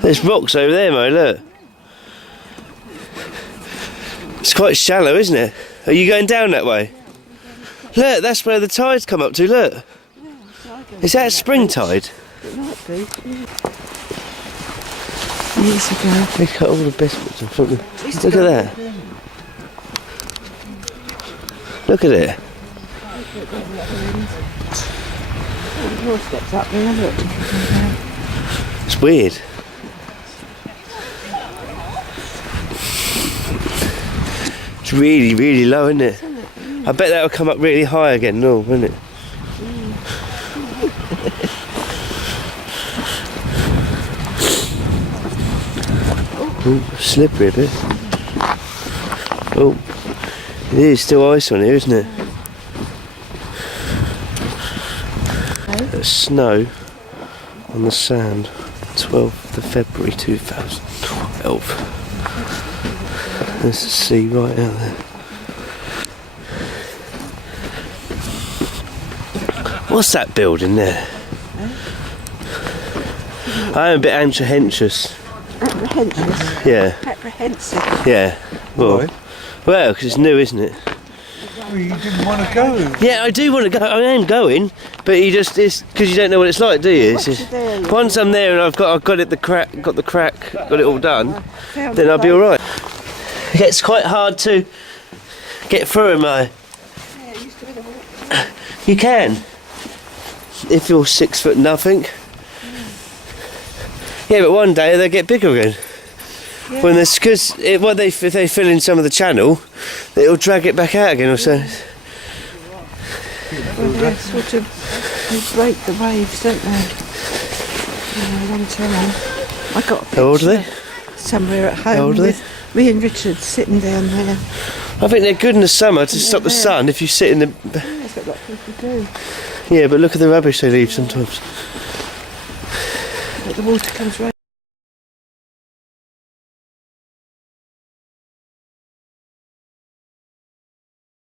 There's rocks over there, Mo, look. It's quite shallow, isn't it? Are you going down that way? Look, that's where the tides come up to, look. Is that a spring tide? It might be. Years ago. Look at all the biscuits in front of me. Look at that. Look at it. More steps up there, look. It's weird. It's really, really low, isn't it? I bet that'll come up really high again, no, won't it? Ooh, slippery a bit. Oh, it is still ice on here, isn't it? There's snow on the sand, 12th of February 2012. There's the sea right out there. What's that building there? I'm a bit apprehensive. Apprehensive? Yeah. Apprehensive? Yeah. Well, because it's new, isn't it? Well, you didn't want to go. Yeah, I do want to go. I am going, but it's because you don't know what it's like, do you? It's just, once I'm there and I've got it got it all done, then I'll be all right. It gets quite hard to get through, Mo. You can, if you're 6 foot nothing. Yeah, but one day they'll get bigger again. Yeah. When there's if they fill in some of the channel, it'll drag it back out again or so. Well, they sort of break the waves, don't they? One time I got a picture. How old are they? Somewhere at home. How old are they? Me and Richard sitting down there. I think they're good in the summer to stop the sun if you sit in the... Yeah, that's what a lot of people do. Yeah, but look at the rubbish they leave sometimes. But the water comes right